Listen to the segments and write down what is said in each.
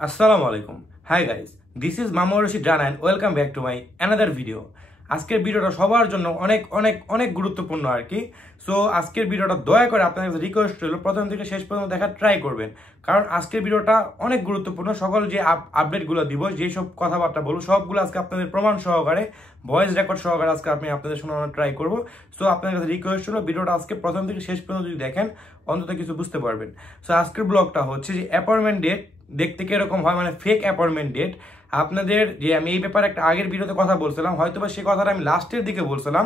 Assalamu alaikum. Hi guys, this is Mamour Rashid Rana and welcome back to my another video. আজকের ভিডিওটা সবার জন্য অনেক অনেক অনেক গুরুত্বপূর্ণ আর কি। সো আজকের ভিডিওটা দয়া করে আপনাদের কাছে রিকোয়েস্ট রইল প্রথম থেকে শেষ পর্যন্ত দেখার ট্রাই করবেন, কারণ আজকের ভিডিওটা অনেক গুরুত্বপূর্ণ। সকল যে আপডেটগুলো দিব, যেসব কথাবার্তা বলবো সবগুলো আজকে আপনাদের প্রমাণ সহকারে ভয়েস রেকর্ড সহকারে আজকে আমি আপনাদের শোনানোর ট্রাই করবো। সো আপনাদের কাছে রিকোয়েস্ট হলো ভিডিওটা আজকে প্রথম থেকে শেষ পর্যন্ত যদি দেখেন অন্তত কিছু বুঝতে পারবেন। সো আজকের ব্লগটা হচ্ছে যে অ্যাপয়েন্টমেন্ট ডেট দেখতে কিরকম হয়, মানে ফেক অ্যাপয়েন্টমেন্ট ডেট। আপনাদের যে আমি এই ব্যাপারে একটা আগের ভিডিওতে কথা বলছিলাম, হয়তোবা সেই কথাটা আমি লাস্টের দিকে বলছিলাম,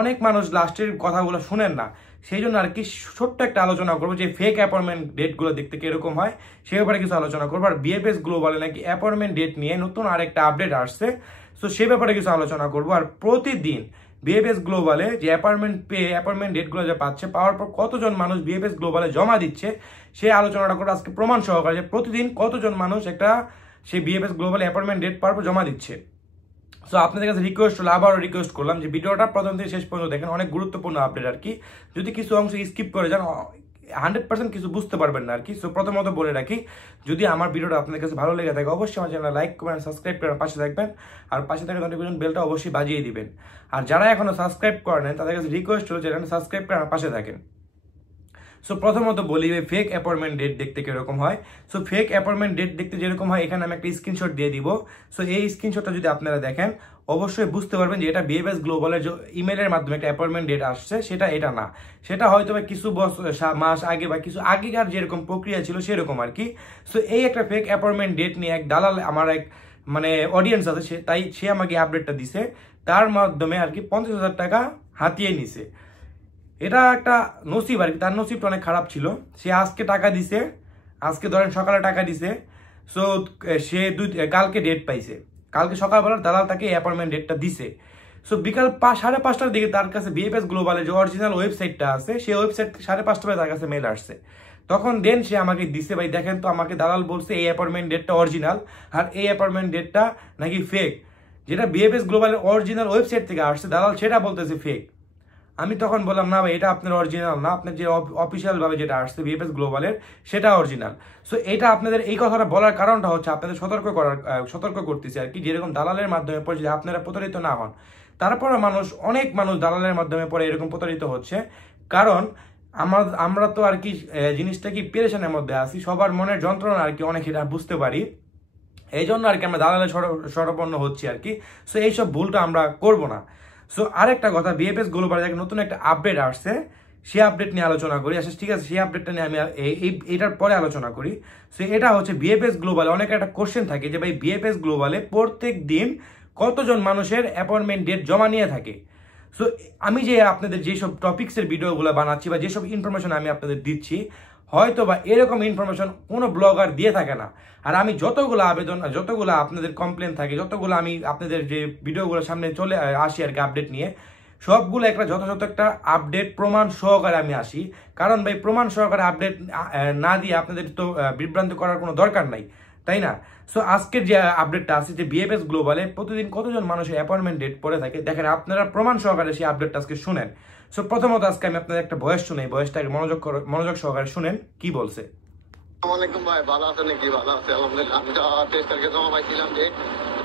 অনেক মানুষ লাস্টের কথাগুলো শুনেন না, সেই জন্য আর কি ছোট্ট একটা আলোচনা করবো যে ফেক অ্যাপয়েন্টমেন্ট ডেটগুলো দেখতে কিরকম হয় সেই ব্যাপারে কিছু আলোচনা করবো। আর বিএফএস গ্লোবালে নাকি অ্যাপয়েন্টমেন্ট ডেট নিয়ে নতুন আরেকটা আপডেট আসছে, সো সে ব্যাপারে কিছু আলোচনা করবো। আর প্রতিদিন বিএফএস গ্লোবালে যে অ্যাপয়েন্টমেন্ট ডেটগুলো যে পাচ্ছে, পাওয়ার পর কতজন মানুষ বিএফএস গ্লোবালে জমা দিচ্ছে সেই আলোচনাটা করবো আজকে প্রমাণ সহকারে, যে প্রতিদিন কতজন মানুষ একটা সেই বিএফএস গ্লোবালে অ্যাপয়েন্টমেন্ট ডেট পাওয়ার পর জমা দিচ্ছে। সো আপনাদের কাছে রিকোয়েস্ট হলো, আবারও রিকোয়েস্ট করলাম যে ভিডিওটা প্রথম থেকে শেষ পর্যন্ত দেখেন, অনেক গুরুত্বপূর্ণ আপডেট আর কি। যদি কিছু অংশ স্কিপ করে যান 100% কিছু বুঝতে পারবেন না আর কি। সো প্রথমত বলে রাখি, যদি আমার ভিডিওটা আপনাদের কাছে ভালো লেগে থাকে অবশ্যই আমার চ্যানেল লাইক কমেন্ট সাবস্ক্রাইব করে পাশে থাকবেন, আর পাশে থাকা নোটিফিকেশন বেলটা অবশ্যই বাজিয়ে দিবেন। আর যারা এখনো সাবস্ক্রাইব করেন তাদের কাছে রিকোয়েস্ট হলো যে সাবস্ক্রাইব করে আমার পাশে থাকেন। সো প্রথমত বলি ফেক অ্যাপয়েন্টমেন্ট ডেট দেখতে কিরকম হয়। সো ফেক অ্যাপয়েন্টমেন্ট ডেট দেখতে যেরকম হয়, এখানে আমি একটা স্ক্রিনশট দিয়ে দিব। সো এই স্ক্রিনশটটা যদি আপনারা দেখেন অবশ্যই বুঝতে পারবেন যে এটা বিএফএস গ্লোবালের যে ইমেলের মাধ্যমে একটা অ্যাপয়েন্টমেন্ট ডেট আসছে, এটা না, সেটা হয়তো বা কিছু মাস আগে বা কিছু আগেকার যেরকম প্রক্রিয়া ছিল সেরকম আর কি। সো এই একটা ফেক অ্যাপয়েন্টমেন্ট ডেট নিয়ে এক দালাল, আমার এক মানে অডিয়েন্স আছে, সে আমাকে আপডেটটা দিছে, তার মাধ্যমে আর কি 50,000 টাকা হাতিয়ে নিছে। এটা একটা নসিব আর কি, তার নসিবটা অনেক খারাপ ছিল। সে আজকে টাকা দিছে, আজকে ধরেন সকালে টাকা দিছে, সো সে কালকে ডেট পাইছে, কালকে সকালবেলা দালাল তাকে অ্যাপয়েন্টমেন্ট ডেটটা দিছে। সো বিকাল 5:30টার দিকে তার কাছে বিএফএস গ্লোবালের যে অরিজিনাল ওয়েবসাইটটা আছে সেই ওয়েবসাইট 5:30টায় তার কাছে মেল আসছে। তখন দেন সে আমাকে দিছে, ভাই দেখেন তো, আমাকে দালাল বলছে এই অ্যাপয়েন্টমেন্ট ডেটটা অরিজিনাল আর এই অ্যাপয়েন্টমেন্ট ডেটটা নাকি ফেক। যেটা বিএফএস গ্লোবালের অরিজিনাল ওয়েবসাইট থেকে আসছে, দালাল সেটা বলতেছে ফেক। আমি তখন বললাম না ভাই, এটা আপনার অরিজিনাল না, আপনার যে অফিসিয়াল ভাবে যেটা আসছে বিএফএস গ্লোবালের সেটা অরিজিনাল। সো এটা আপনাদের এই কথাটা বলার কারণটা হচ্ছে আপনাদের সতর্ক করতেছি আর কি, যেরকম দালালের মাধ্যমে পরে যদি আপনারা প্রতারিত না হন। তারপরে অনেক মানুষ দালালের মাধ্যমে পরে এরকম প্রতারিত হচ্ছে, কারণ আমরা তো আর কি জিনিসটা কি পেরেশানের মধ্যে আছি, সবার মনের যন্ত্রণা আর কি অনেক এটা বুঝতে পারি, এই জন্য আর কি আমরা দালালের শরণাপন্ন হচ্ছি আর কি। সো এইসব ভুলটা আমরা করব না। সো আরেকটা কথা, বিএফএস গ্লোবালে নতুন একটা আপডেট আসছে, সেই আপডেট নিয়ে আলোচনা করি। আচ্ছা ঠিক আছে, সেই আপডেটটা নিয়ে আমি এটার পরে আলোচনা করি। সো এটা হচ্ছে বিএফএস গ্লোবালে অনেক একটা কোশ্চেন থাকে যে ভাই বিএফএস গ্লোবালে প্রত্যেক দিন কতজন মানুষের অ্যাপয়েন্টমেন্ট ডেট জমা নিয়ে থাকে। সো আমি যে আপনাদের যেসব টপিক্সের ভিডিওগুলো বানাচ্ছি বা যেসব ইনফরমেশন আমি আপনাদের দিচ্ছি, হয়তো বা এরকম ইনফরমেশন কোনো ব্লগার দিয়ে থাকে না। আর আমি যতগুলো আপনাদের কমপ্লেন থাকে, যতগুলো আমি আপনাদের যে ভিডিওগুলোর সামনে চলে আসি আর কি আপডেট নিয়ে, সবগুলো একটা যথাযথ একটা আপডেট প্রমাণ সহকারে আমি আসি। কারণ ভাই প্রমাণ সহকারে আপডেট না দিয়ে আপনাদের তো বিভ্রান্ত করার কোনো দরকার নাই, তাই না? সো আজকের যে আপডেটটা আছে যে বিএফএস গ্লোবালে প্রতিদিন কতজন মানুষের অ্যাপয়েন্টমেন্ট ডেট পড়ে থাকে, দেখেন আপনারা প্রমাণ সহকারে সেই আপডেটটা আজকে শুনেন। সো প্রথমত আজকে আমি আপনাদের একটা ভয়েস শুনাই, ভয়েসটাকে মনোযোগ সহকারে শুনেন কি বলছে। আসসালামু আলাইকুম ভাই, ভালো আছেন নাকি? ভালো আছে আলহামদুলিল্লাহ। আমি তো 23 তারিখে জমা পাইছিলাম, যে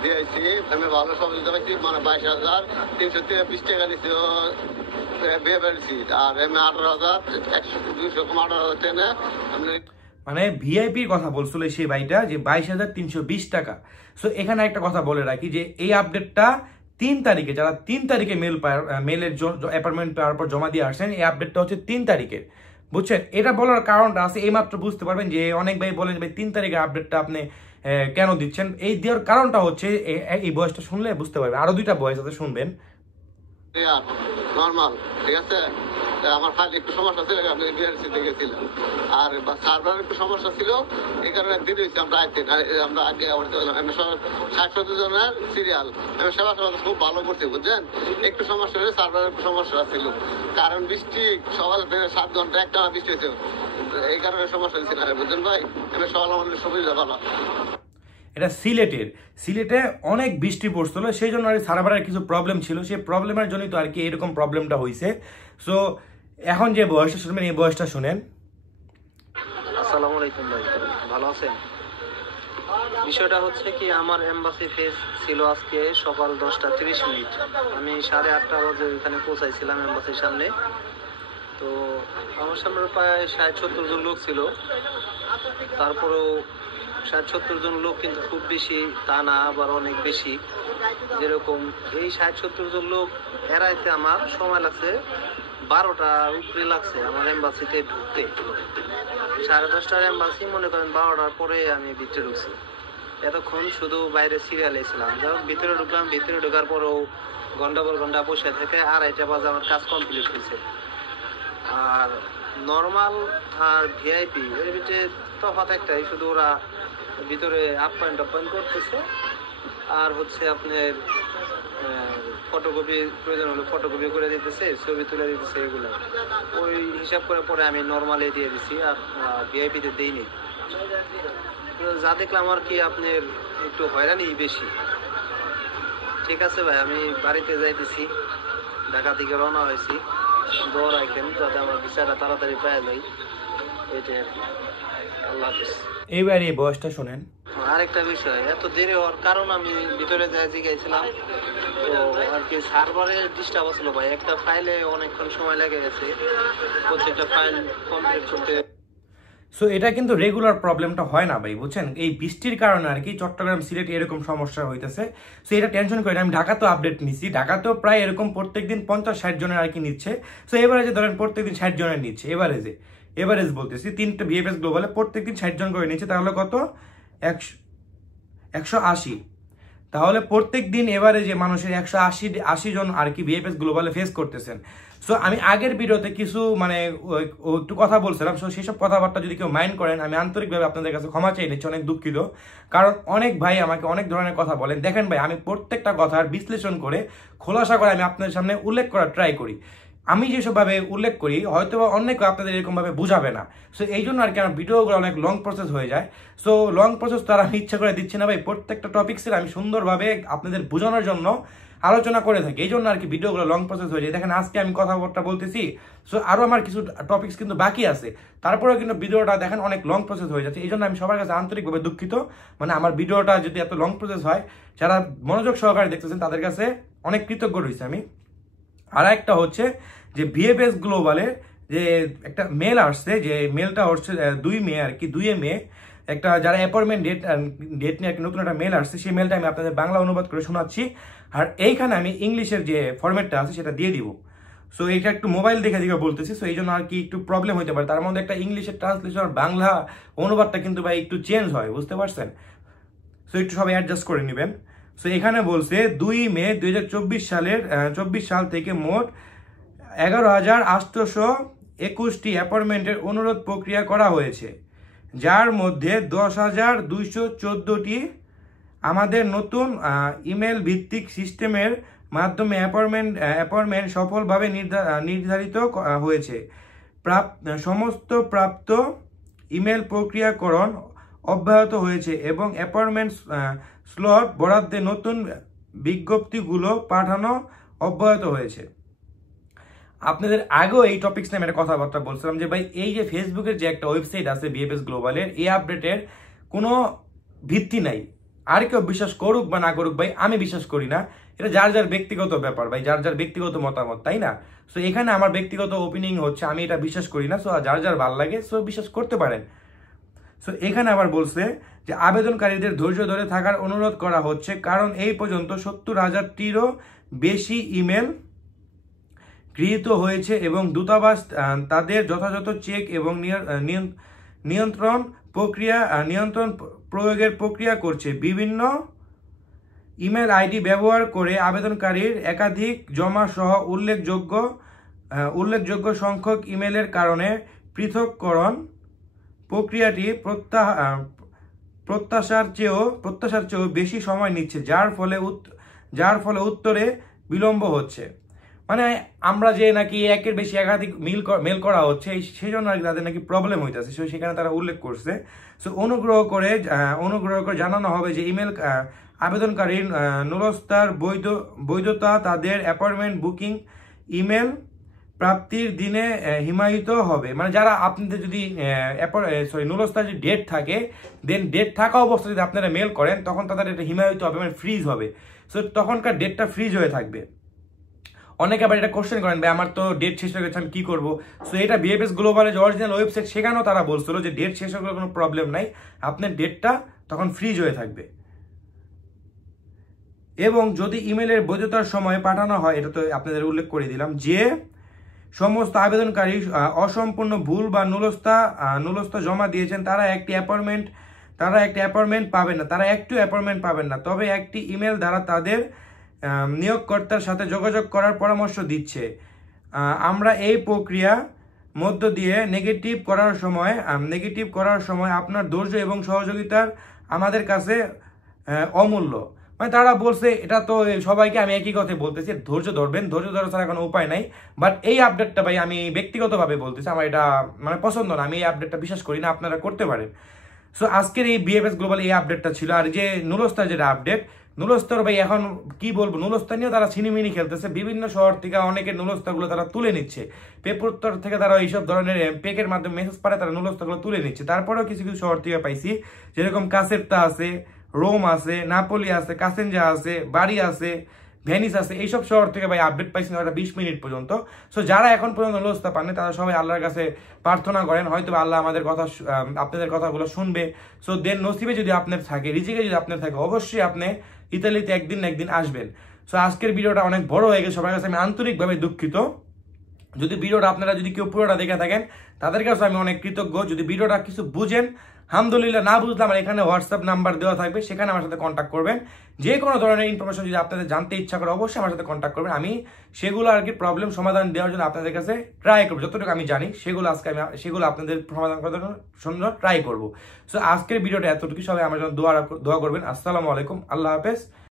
দিয়েছি আমি ভালো সহযোগিতা পাইছি, মানে 22,320 টাকা দিচ্ছি আর এমনি 18,218 টেনে মানে ভিআইপির কথা বলছিল সেই ভাইটা যে 22,320 টাকা। সো এখানে একটা কথা বলে রাখি যে এই আপডেটটা 3 তারিখে, যারা 3 তারিখে মেলের অ্যাপয়েন্টমেন্ট পাওয়ার পর জমা দিয়ে আসছেন, এই আপডেটটা হচ্ছে 3 তারিখের, বুঝছেন? এটা বলার কারণটা আছে, এইমাত্র বুঝতে পারবেন যে অনেক ভাই বলেন ভাই 3 তারিখের আপডেটটা আপনি কেন দিচ্ছেন। এই দেওয়ার কারণটা হচ্ছে এই বয়সটা শুনলে বুঝতে পারবেন, আরো 2টা বয়স আছে শুনবেন। নর্মাল, ঠিক আছে। আমার খালি একটু সমস্যা ছিল, আমি বিআরসিতে গেছিলাম, আর সার্ভার একটু সমস্যা ছিল, এই কারণে একদিন হয়েছি আমরা আমরা আগে 60-70 জনের সিরিয়াল আমি সেবা খুব ভালো করছি, বুঝছেন। একটু সমস্যা হয়েছে, সার্ভারের একটু সমস্যা ছিল, কারণ বৃষ্টি সকাল 7 ঘন্টা একটা বৃষ্টি হয়েছে, এই কারণে সমস্যা হয়েছিল, বুঝছেন ভাই। আমি সকাল আমাদের সুবিধা ভালো। এটা সিলেটে অনেক বৃষ্টি পড়ছিল, সেই জন্য আর সার্ভারের কিছু প্রবলেম ছিল, সেই প্রবলেমের জন্যই তো আর কি এরকম প্রবলেমটা হয়েছে। সো এখন যে বয়সটা শুনবেন এই বয়সটা শুনেন। আসসালামু আলাইকুম ভাই, ভালো আছেন? বিষয়টা হচ্ছে কি, আমার এম্বাসি ফেস ছিল আজকে সকাল 10:30। আমি 8:30 বাজে ওইখানে পৌঁছাইছিলাম এম্বাসির সামনে। তো আমার সামনে প্রায় 60-70 জন লোক ছিল। তারপরেও 60-70 জন লোক কিন্তু খুব বেশি তা না, আবার অনেক বেশি। যেরকম এই 60-70 জন লোক এড়াইতে আমার সময় লাগছে 12টার উপরে লাগছে আমার এম্বাসিতে ঢুকতে। 10:30টার এম্বাসি, মনে করেন 12টার পরে আমি ভিতরে ঢুকছি। এতক্ষণ শুধু বাইরে সিরিয়ালে ছিলাম। যখন ভিতরে ঢুকলাম, ভিতরে ঢোকার পরেও ঘন্টা পর ঘন্টা বসে থেকে 2:30 বাজে আমার কাজ কমপ্লিট হয়েছে। আর নর্মাল আর ভিআইপি এর ভিতরে তফাৎ একটাই, শুধু ওরা ভিতরে আপ্যায়ন করতেছে, আর হচ্ছে আপনার ফটোকপি প্রয়োজন হলে ফটোকপি করে দিতেছে, ছবি তুলে দিতেছে, এগুলো ওই হিসাব করে পরে আমি নর্মালে দিয়ে দিছি, আর ভিআইপিতে দিইনি। যা দেখলাম আর কি আপনার একটু হয়রানি বেশি। ঠিক আছে ভাই, আমি বাড়িতে যাইতেছি, ঢাকা থেকে রওনা হয়েছি। দৌড় রাখেন যাতে আমার বিচারটা তাড়াতাড়ি পাওয়া যায়, এটাই আর কি। আল্লাহ হাফিজ। এইবার এই বয়সটা শোনেন। আরেকটা বিষয়, এত দেরি হওয়ার কারণ আমি ভিতরে যাই জিজ্ঞাসিলাম, তো আর কি সার্ভারের ডিস্টার্ব আসলো ভাই। একটা ফাইলে অনেকক্ষণ সময় লেগে গেছে, প্রত্যেকটা ফাইল কমপ্লিট করতে। সো এটা কিন্তু রেগুলার প্রবলেমটা হয় না ভাই, বুঝছেন? এই বৃষ্টির কারণে আর কি চট্টগ্রাম সিলেট এরকম সমস্যা হইতেছে। সো এটা টেনশন করে না। আমি ঢাকাতেও আপডেট নিচ্ছি, ঢাকাতেও প্রায় এরকম প্রত্যেকদিন 50-60 জনের আর কি নিচ্ছে। সো এভারেজে ধরেন প্রত্যেকদিন 60 জনের নিচ্ছে। এভারেজ বলতেছি, 3টা ভিএফএস গ্লোবালে প্রত্যেকদিন 60 জন করে নিচ্ছে। তাহলে কত? 180। তাহলে প্রত্যেক দিন এভারেজে মানুষের 180 জন আর কি ভিএফএস গ্লোবালে ফেস করতেছেন। সো আমি আগের ভিডিওতে কিছু মানে একটু কথা বলছিলাম। সো সেসব কথাবার্তা যদি কেউ মাইন্ড করেন, আমি আন্তরিকভাবে আপনাদের কাছে ক্ষমা চাই নিচ্ছি, অনেক দুঃখিত। কারণ অনেক ভাই আমাকে অনেক ধরনের কথা বলেন। দেখেন ভাই, আমি প্রত্যেকটা কথার বিশ্লেষণ করে খোলাসা করে আমি আপনাদের সামনে উল্লেখ করার ট্রাই করি। আমি যেসবভাবে উল্লেখ করি হয়তো বা অনেকে আপনাদের এরকমভাবে বুঝাবে না। সো এই জন্য আর কি আমার ভিডিওগুলো অনেক লং প্রসেস হয়ে যায়। সো লং প্রসেস তো আর আমি ইচ্ছা করে দিচ্ছি না ভাই। প্রত্যেকটা টপিক্সের আমি সুন্দরভাবে আপনাদের বোঝানোর জন্য আলোচনা করে থাকি, এই জন্য আর কি ভিডিওগুলো লং প্রসেস হয়ে যায়। দেখেন আজকে আমি কথাবার্তা বলতেছি, সো আরও আমার কিছু টপিক্স কিন্তু বাকি আছে, তারপরেও কিন্তু ভিডিওটা দেখেন অনেক লং প্রসেস হয়ে যাচ্ছে। এই জন্য আমি সবার কাছে আন্তরিকভাবে দুঃখিত। মানে আমার ভিডিওটা যদি এত লং প্রসেস হয়, যারা মনোযোগ সহকারে দেখতেছেন তাদের কাছে অনেক কৃতজ্ঞ রয়েছে আমি। আর একটা হচ্ছে যে ভিএফএস গ্লোবালের যে একটা মেল আসছে, যে মেলটা হচ্ছে 2 মে আর কি, 2 মে একটা যারা অ্যাপয়েন্টমেন্ট ডেট নিয়ে একটা নতুন একটা মেল আসছে। সেই মেলটা আমি আপনাদের বাংলা অনুবাদ করে শোনাচ্ছি, আর এইখানে আমি ইংলিশের যে ফরম্যাটটা আছে সেটা দিয়ে দিব। সো এটা একটু মোবাইল দেখে বলতেছি, সো এই জন্য আর কি একটু প্রবলেম হতে পারে। তার মধ্যে একটা ইংলিশের ট্রান্সলেশন আর বাংলা অনুবাদটা কিন্তু ভাই একটু চেঞ্জ হয়, বুঝতে পারছেন? সো একটু সবাই অ্যাডজাস্ট করে নেবেন। সো এখানে বলছে 2 মে 2024 সাল থেকে মোট 11,821টি অ্যাপয়েন্টমেন্টের অনুরোধ প্রক্রিয়া করা হয়েছে, যার মধ্যে 10,214টি আমাদের নতুন ইমেল ভিত্তিক সিস্টেমের মাধ্যমে অ্যাপয়েন্টমেন্ট সফলভাবে নির্ধারিত হয়েছে। সমস্ত প্রাপ্ত ইমেল প্রক্রিয়াকরণ অব্যাহত হয়েছে এবং অ্যাপয়েন্টমেন্ট স্লট বরাদ্দে নতুন বিজ্ঞপ্তিগুলো পাঠানো অব্যাহত হয়েছে। আপনাদের আগেও এই টপিক্স নিয়ে একটা কথাবার্তা বলছিলাম যে ভাই, এই যে ফেসবুকের যে একটা ওয়েবসাইট আছে ভিএফএস গ্লোবালের, এই আপডেটের কোনো ভিত্তি নাই। আর কেউ বিশ্বাস করুক বা না করুক ভাই, আমি বিশ্বাস করি না। এটা যার যার ব্যক্তিগত ব্যাপার ভাই, যার যার ব্যক্তিগত মতামত, তাই না? সো এখানে আমার ব্যক্তিগত ওপিনিয়ন হচ্ছে আমি এটা বিশ্বাস করি না। সো যার যার ভালো লাগে সো বিশ্বাস করতে পারেন। সো এখানে আবার বলছে যে আবেদনকারীদের ধৈর্য ধরে থাকার অনুরোধ করা হচ্ছে, কারণ এই পর্যন্ত 70,000টিরও বেশি ইমেল গৃহীত হয়েছে এবং দূতাবাস তাদের যথাযথ চেক এবং নিয়ন্ত্রণ প্রয়োগের প্রক্রিয়া করছে। বিভিন্ন ইমেল আইডি ব্যবহার করে আবেদনকারীর একাধিক জমা সহ উল্লেখযোগ্য সংখ্যক ইমেলের কারণে পৃথককরণ প্রক্রিয়াটি প্রত্যাশার চেয়েও বেশি সময় নিচ্ছে, যার ফলে উত্তরে বিলম্ব হচ্ছে। মানে আমরা যে নাকি একের বেশি একাধিক মেল করা হচ্ছে, সেই জন্য আর তাদের নাকি প্রবলেম হইতেছে, সেখানে তারা উল্লেখ করছে। সো অনুগ্রহ করে জানানো হবে যে ইমেল আবেদনকারীর নুরস্তার বৈধতা তাদের অ্যাপয়েন্টমেন্ট বুকিং ইমেল প্রাপ্তির দিনে হিমায়িত হবে, মানে যারা আপনাদের যদি নুলস্তার যদি ডেট থাকে, দেন ডেট থাকা অবস্থায় যদি আপনারা মেল করেন তখন তাদের এটা হিমায়িত হবে, মানে ফ্রিজ হবে। সো তখনকার ডেটটা ফ্রিজ হয়ে থাকবে। অনেকে আবার এটা কোশ্চেন করেন ভাই আমার তো ডেট শেষ হয়ে গেছে আমি কি করবো। সো এটা বিএফএস গ্লোবালের যে অরিজিনাল ওয়েবসাইট সেখানেও তারা বলছিল যে ডেট শেষ হয়ে গেলে কোনো প্রবলেম নাই, আপনার ডেটটা তখন ফ্রিজ হয়ে থাকবে। এবং যদি ইমেলের বৈধতার সময় পাঠানো হয়, এটা তো আপনাদের উল্লেখ করে দিলাম, যে সমস্ত আবেদনকারী অসম্পূর্ণ ভুল বা নুলস্তা জমা দিয়েছেন তারা একটি অ্যাপয়েন্টমেন্ট পাবেন না, তারা একটু অ্যাপয়েন্টমেন্ট পাবেন না। তবে একটি ইমেল দ্বারা তাদের নিয়োগকর্তার সাথে যোগাযোগ করার পরামর্শ দিচ্ছে। আমরা এই প্রক্রিয়া মধ্য দিয়ে নেগেটিভ করার সময় আপনার ধৈর্য এবং সহযোগিতার আমাদের কাছে অমূল্য। মানে তারা বলছে, এটা তো সবাইকে আমি একই কথাই বলতেছি, ধৈর্য ধরবেন, ধৈর্য ধরা ছাড়া কোনো উপায় নাই। বাট এই আপডেটটা ভাই আমি ব্যক্তিগতভাবে বলতেছি, আমার এটা মানে পছন্দ না, আমি এই আপডেটটা বিশ্বাস করি না, আপনারা করতে পারেন। সো আজকের এই বিএফএস গ্লোবাল এই আপডেটটা ছিল। আর যে নুলস্তার যেটা আপডেট, নুলস্তার ভাই এখন কি বলবো, নুলস্তা নিয়েও তারা ছিনিমিনি খেলতেছে, বিভিন্ন শহর থেকে অনেকের নুলস্তাগুলো তারা তুলে নিচ্ছে, পেপুত্তর থেকে তারা এইসব ধরনের পেকের মাধ্যমে মেসেজ পারে তারা নুলস্তাগুলো তুলে নিচ্ছে। তারপরেও কিছু কিছু শহর থেকে পাইছি, যেরকম কাসেপ্তা আছে, রোম আছে, নাপোলি আছে, কাসেনজা আছে, বাড়ি আছে, ভেনিস আছে, এইসব শহর থেকে ভাই আপডেট পাইছি 20 মিনিট পর্যন্ত। সো যারা এখন পর্যন্ত নুলস্তা পাননি তারা সবাই আল্লাহর কাছে প্রার্থনা করেন, হয়তো আল্লাহ আমাদের কথা আপনাদের কথাগুলো শুনবে। সো দেন নসিবে যদি আপনার থাকে, রিজিকে যদি আপনার থাকে, অবশ্যই আপনি ইতালিতে একদিন না একদিন আসবেন। সো আজকের ভিডিওটা অনেক বড় হয়ে গেছে, সবার কাছে আমি আন্তরিকভাবে দুঃখিত। যদি ভিডিওটা আপনারা যদি কেউ পুরোটা দেখে থাকেন তাদের কাছে আমি অনেক কৃতজ্ঞ। যদি ভিডিওটা কিছু বুঝেন, আলহামদুলিল্লাহ, না বুঝলে আমার এখানে হোয়াটসঅ্যাপ নাম্বার দেওয়া থাকবে, সেখানে আমার সাথে কন্ট্যাক্ট করবেন। যে কোনো ধরনের ইনফরমেশন যদি আপনাদের জানতে ইচ্ছা করে অবশ্যই আমার সাথে কন্ট্যাক্ট করবেন, আমি সেগুলো আর কি প্রবলেম সমাধান দেওয়ার জন্য আপনাদের কাছে ট্রাই করবো, যতটুকু আমি জানি সেগুলো আপনাদের সমাধান করার জন্য ট্রাই করবো। সো আজকের ভিডিওটা এতটুকু, সবাই আমার জন্য দোয়া করবেন। আসসালামু আলাইকুম, আল্লাহ হাফেজ,